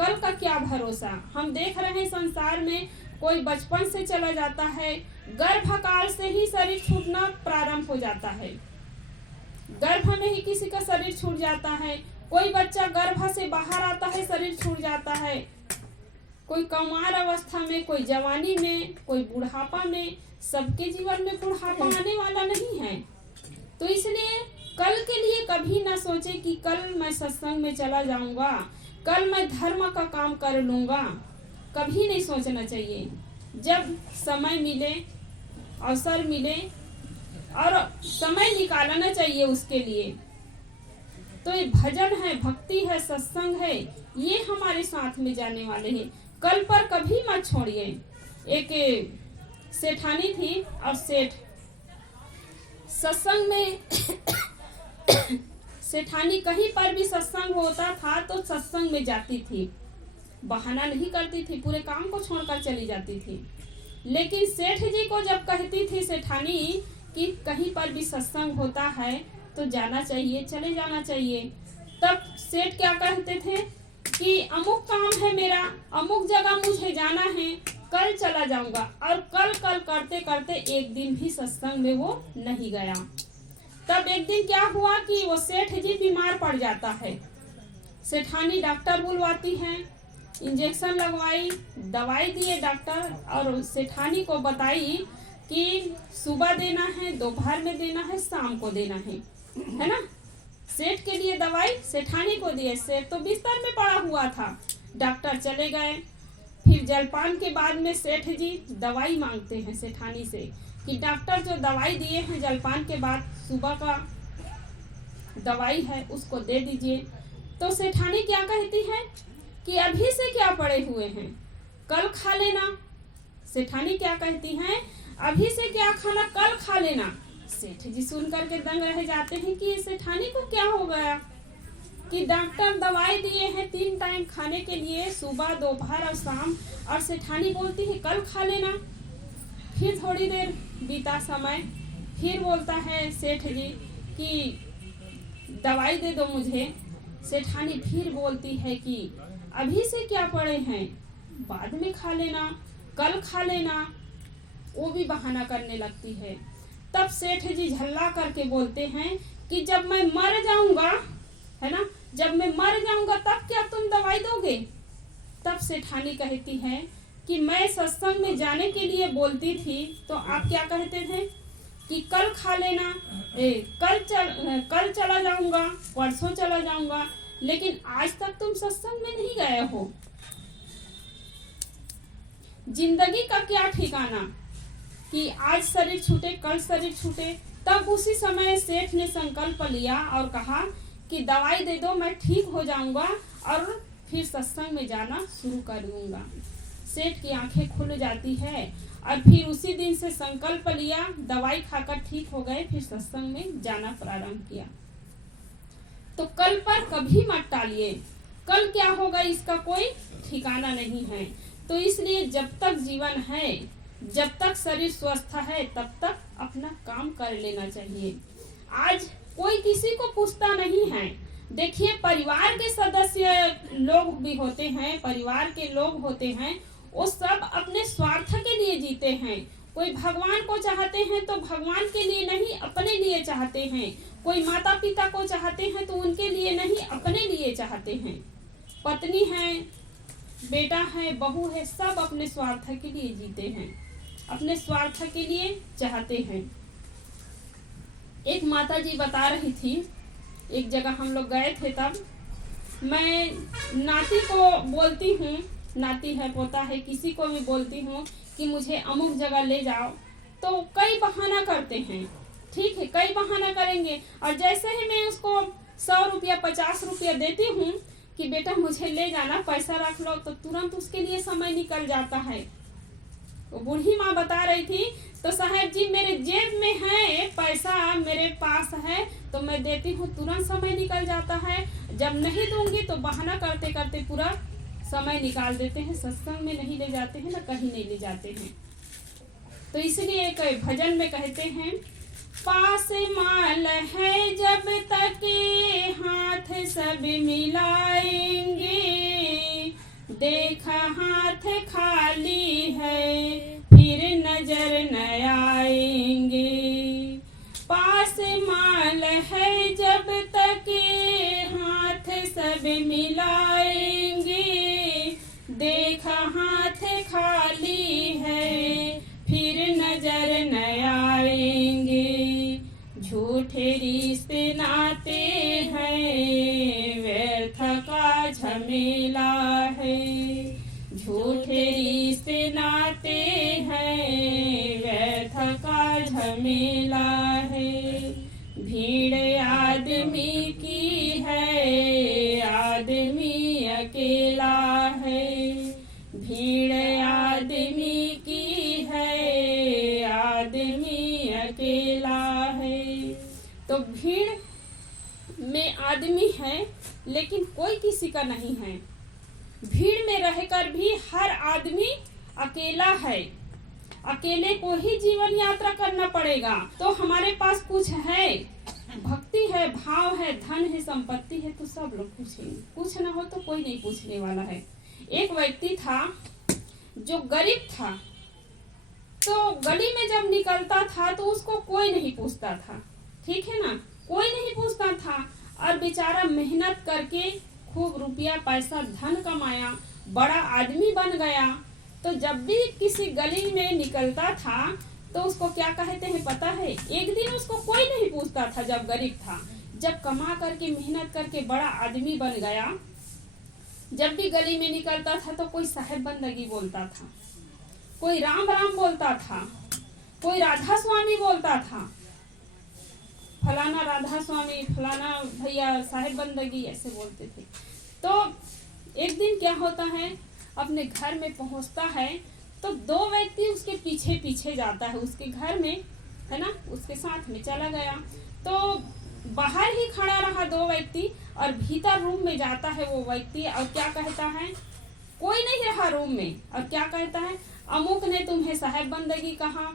कल का क्या भरोसा। हम देख रहे हैं संसार में कोई बचपन से चला जाता है, गर्भकाल से ही शरीर छूटना प्रारंभ हो जाता है, गर्भ में ही किसी का शरीर छूट जाता है, कोई बच्चा गर्भ से बाहर आता है शरीर छूट जाता है, कोई कौमार अवस्था में, कोई जवानी में, कोई बुढ़ापा में। सबके जीवन में बुढ़ापा आने वाला नहीं है। तो इसलिए कल के लिए कभी ना सोचे कि कल मैं सत्संग में चला जाऊंगा, कल मैं धर्म का काम कर लूंगा, कभी नहीं सोचना चाहिए। जब समय मिले, अवसर मिले और समय निकालना चाहिए उसके लिए। तो ये भजन है, भक्ति है, सत्संग है, ये हमारे साथ में जाने वाले हैं। कल पर कभी मत छोड़िए। एक सेठानी थी और सेठ सत्संग में सेठानी कहीं पर भी सत्संग होता था तो सत्संग में जाती थी, बहाना नहीं करती थी, पूरे काम को छोड़कर चली जाती थी। लेकिन सेठ जी को जब कहती थी सेठानी कि कहीं पर भी सत्संग होता है तो जाना चाहिए, चले जाना चाहिए, तब सेठ क्या कहते थे कि अमुक काम है मेरा, अमुक जगह मुझे जाना है, कल चला जाऊंगा। और कल कल करते करते एक दिन भी सत्संग में वो नहीं गया। तब एक दिन क्या हुआ कि वो सेठ जी बीमार पड़ जाता है। सेठानी डॉक्टर बुलवाती है, इंजेक्शन लगवाई, दवाई दिए डॉक्टर, और सेठानी को बताई कि सुबह देना है, दोपहर में देना है, शाम को देना है ना। सेठ के लिए दवाई सेठानी को दिए। सेठ तो बिस्तर में पड़ा हुआ था। डॉक्टर चले गए। फिर जलपान के बाद में सेठ जी दवाई मांगते हैं सेठानी से कि डॉक्टर जो दवाई दिए हैं जलपान के बाद, सुबह का दवाई है, उसको दे दीजिए। तो सेठानी क्या कहती है कि अभी से क्या पड़े हुए हैं, कल खा लेना। सेठानी क्या कहती हैं, अभी से क्या खाना, कल खा लेना। सेठ जी सुन करके दंग रह जाते हैं कि सेठानी को क्या हो गया कि डॉक्टर दवाई दिए हैं 3 टाइम खाने के लिए, सुबह, दोपहर और शाम, और सेठानी बोलती है कल खा लेना। फिर थोड़ी देर बीता समय, फिर बोलता है सेठ जी कि दवाई दे दो मुझे। सेठानी फिर बोलती है कि अभी से क्या पड़े हैं, बाद में खा लेना, कल खा लेना। वो भी बहाना करने लगती है। तब सेठ जी झल्ला करके बोलते हैं कि जब मैं मर जाऊंगा, है ना, जब मैं मर जाऊंगा तब क्या तुम दवाई दोगे। तब सेठानी कहती है कि मैं सत्संग में जाने के लिए बोलती थी तो आप क्या कहते थे कि कल खा लेना, कल चला जाऊंगा, परसों चला जाऊंगा, लेकिन आज तक तुम सत्संग में नहीं गए हो। जिंदगी का क्या ठिकाना कि आज शरीर छूटे, कल शरीर छूटे। तब उसी समय सेठ ने संकल्प लिया और कहा कि दवाई दे दो, मैं ठीक हो जाऊंगा और फिर सत्संग में जाना शुरू कर दूंगा। सेठ की आंखें खुल जाती है और फिर उसी दिन से संकल्प लिया, दवाई खाकर ठीक हो गए, फिर सत्संग में जाना प्रारंभ किया। तो कल पर कभी मत टालिए, कल क्या होगा इसका कोई ठिकाना नहीं है। तो इसलिए जब तक जीवन है, जब तक शरीर स्वस्थ है, तब तक अपना काम कर लेना चाहिए। आज कोई किसी को पूछता नहीं है। देखिए परिवार के सदस्य लोग भी होते हैं, परिवार के लोग होते हैं, वो सब अपने स्वार्थ के लिए जीते हैं। कोई भगवान को चाहते हैं तो भगवान के लिए नहीं, अपने लिए चाहते हैं। कोई माता पिता को चाहते हैं तो उनके लिए नहीं, अपने लिए चाहते हैं। पत्नी है, बेटा है, बहू है, सब अपने स्वार्थ के लिए जीते हैं, अपने स्वार्थ के लिए चाहते हैं। एक माता जी बता रही थी, एक जगह हम लोग गए थे, तब मैं नाती को बोलती हूँ, नाती है, पोता है, किसी को भी बोलती हूँ कि मुझे अमुक जगह ले जाओ, तो कई बहाना करते हैं। ठीक है, कई बहाना करेंगे, और जैसे ही मैं उसको 100 रुपया 50 रुपया देती हूँ कि बेटा मुझे ले जाना, पैसा रख लो, तो तुरंत उसके लिए समय निकल जाता है। वो बूढ़ी माँ बता रही थी, तो साहब जी मेरे जेब में है पैसा, मेरे पास है तो मैं देती हूँ, तुरंत समय निकल जाता है। जब नहीं दूंगी तो बहाना करते करते पूरा समय निकाल देते हैं, सत्संग में नहीं ले जाते हैं, ना कहीं नहीं ले जाते हैं। तो इसलिए एक भजन में कहते हैं, पास माल है जब तक हाथ सब मिलाएंगे, झमेला है। झूठे रिश्ते नाते हैं व्यर्थ का झमेला है। भीड़ आदमी की है आदमी अकेला है। भीड़ आदमी की है आदमी अकेला है। तो भीड़ में आदमी है लेकिन कोई किसी का नहीं है। भीड़ में रहकर भी हर आदमी अकेला है। अकेले को ही जीवन यात्रा करना पड़ेगा। तो हमारे पास कुछ है, भक्ति है, भाव है, धन है, संपत्ति है तो सब लोग पूछेंगे। कुछ ना हो तो कोई नहीं पूछने वाला है। एक व्यक्ति था जो गरीब था, तो गली में जब निकलता था तो उसको कोई नहीं पूछता था, ठीक है ना, कोई नहीं पूछता था। और बेचारा मेहनत करके खूब रुपया पैसा धन कमाया, बड़ा आदमी बन गया। तो जब भी किसी गली में निकलता था तो उसको क्या कहते हैं पता है? एक दिन उसको कोई नहीं पूछता था जब गरीब था। जब कमा करके मेहनत करके बड़ा आदमी बन गया, जब भी गली में निकलता था तो कोई साहेब बंदगी बोलता था, कोई राम राम बोलता था, कोई राधा स्वामी बोलता था, फलाना राधा स्वामी, फलाना भैया साहेब बंदगी ऐसे बोलते थे। तो एक दिन क्या होता है, अपने घर में पहुंचता है तो दो व्यक्ति उसके पीछे पीछे जाता है, उसके घर में है ना, उसके साथ में चला गया। तो बाहर ही खड़ा रहा दो व्यक्ति और भीतर रूम में जाता है वो व्यक्ति और क्या कहता है, कोई नहीं रहा रूम में, और क्या कहता है, अमुक ने तुम्हें साहेब बंदगी कहा,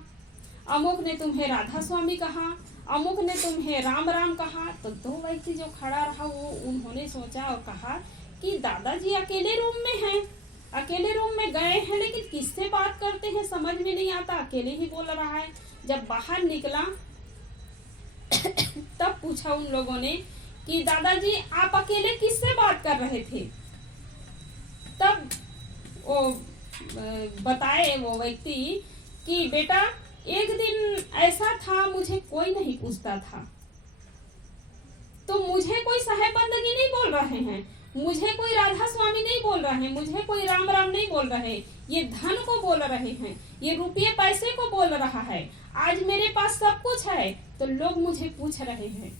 अमुक ने तुम्हें राधा स्वामी कहा, अमुक ने तुम्हें राम राम कहा। तो दो व्यक्ति जो खड़ा रहा वो उन्होंने सोचा और कहा कि दादाजी अकेले रूम में हैं, अकेले रूम में गए हैं लेकिन किससे बात करते हैं समझ में नहीं आता, अकेले ही बोल रहा है। जब बाहर निकला तब पूछा उन लोगों ने कि दादाजी आप अकेले किससे बात कर रहे थे? तब वो बताए वो व्यक्ति कि बेटा एक दिन ऐसा था मुझे कोई नहीं पूछता था, तो मुझे कोई साहेब बंदगी नहीं बोल रहे हैं, मुझे कोई राधा स्वामी नहीं बोल रहे हैं, मुझे कोई राम राम नहीं बोल रहे, ये धन को बोल रहे हैं, ये रुपये पैसे को बोल रहा है। आज मेरे पास सब कुछ है तो लोग मुझे पूछ रहे हैं।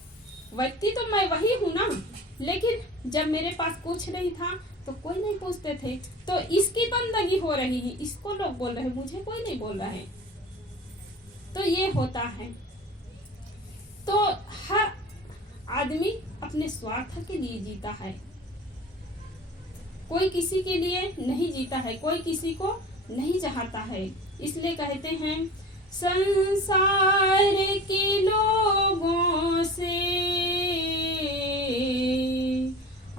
व्यक्ति तो मैं वही हूँ ना, लेकिन जब मेरे पास कुछ नहीं था तो कोई नहीं पूछते थे, तो इसकी बंदगी हो रही है, इसको लोग बोल रहे हैं, मुझे कोई नहीं बोल रहा है। तो ये होता है। तो हर आदमी अपने स्वार्थ के लिए जीता है, कोई किसी के लिए नहीं जीता है, कोई किसी को नहीं चाहता है। इसलिए कहते हैं संसार के लोगों से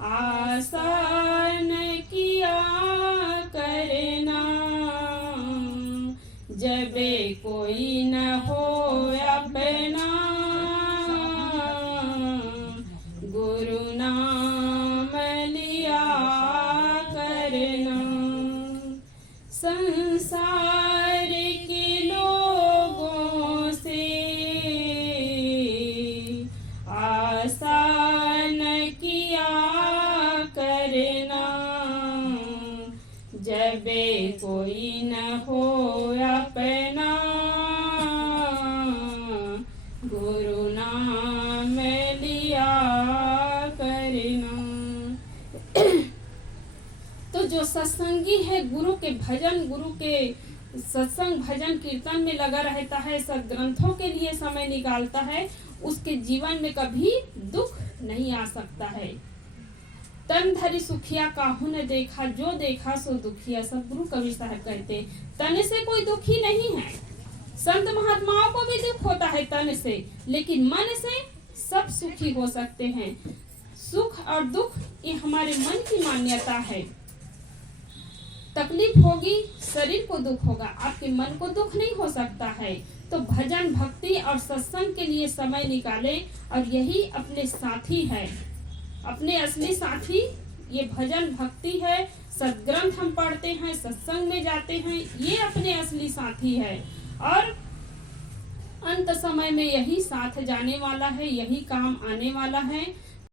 आशा न किया करना, जब कोई न हो अपना गुरु नाम लिया करना। संसार के लोगों से आशा न किया करना, जब कोई न हो अपना गुरु नाम लिया करना। तो जो सत्संगी है, गुरु के भजन, गुरु के सत्संग भजन कीर्तन में लगा रहता है, सद्ग्रंथों के लिए समय निकालता है, उसके जीवन में कभी दुख नहीं आ सकता है। तन धरि सुखिया काहू ने देखा, जो देखा सो दुखिया, सब गुरु कबीर साहब कहते। तन से कोई दुखी नहीं है, संत महात्माओं को भी दुख होता है तन से, लेकिन मन से सब सुखी हो सकते हैं। सुख और दुख ये हमारे मन की मान्यता है। तकलीफ होगी, शरीर को दुख होगा, आपके मन को दुख नहीं हो सकता है। तो भजन भक्ति और सत्संग के लिए समय निकालें, और यही अपने साथी है, अपने असली साथी ये भजन भक्ति है। सद्ग्रंथ हम पढ़ते हैं, सत्संग में जाते हैं, ये अपने असली साथी है। और अंत समय में यही साथ जाने वाला है, यही काम आने वाला है।